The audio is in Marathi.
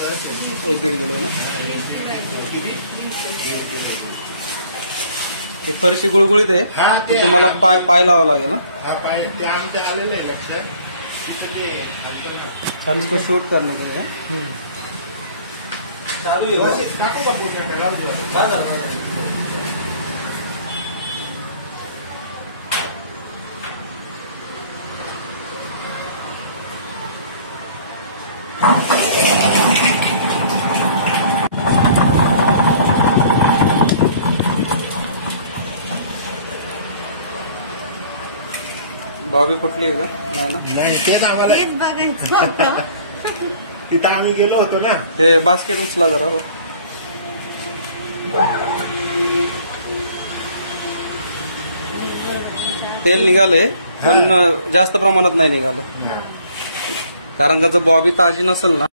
किलो असेल. किती? थोडीशी गुळगुळीत आहे. हा ते पाय लावावं लागेल ना. हा पाय ते आमच्या आलेलं आहे लक्षात. तिथं ते आमचं ना छान शूट करणे के लिए चालू आहे. टाकू का पूर्ण नाही तेच आम्हाला बघायचं होतं. तिथं आम्ही गेलो होतो ना. ते बास्केटला तेल निघाले जास्त प्रमाणात नाही निघाले कारण त्याचं बॉबी ताजी नसेल ना